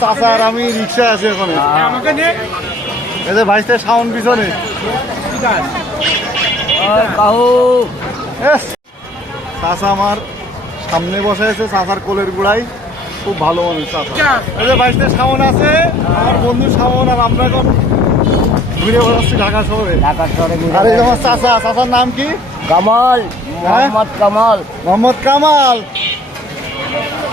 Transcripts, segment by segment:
চাচা আর আমি রিক্সা আছি ওখানে এই যে সাউন্ড পিছনে। চাচা আমার সামনে বসে আছে চাচার কোলের গুড়াই খুব ভালো মানুষ চাচা। এই যে বাইশটা শাওন আছে আমার বন্ধু শাওন আর আমরা এখন ঘুরে বেড়াচ্ছি ঢাকা শহরে। ঢাকা শহরে আর এই যে আমার চাচা চাচার নাম কি? কামাল মোহাম্মদ কামাল। মোহাম্মদ কামাল।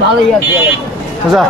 ভালোই আছি। যা।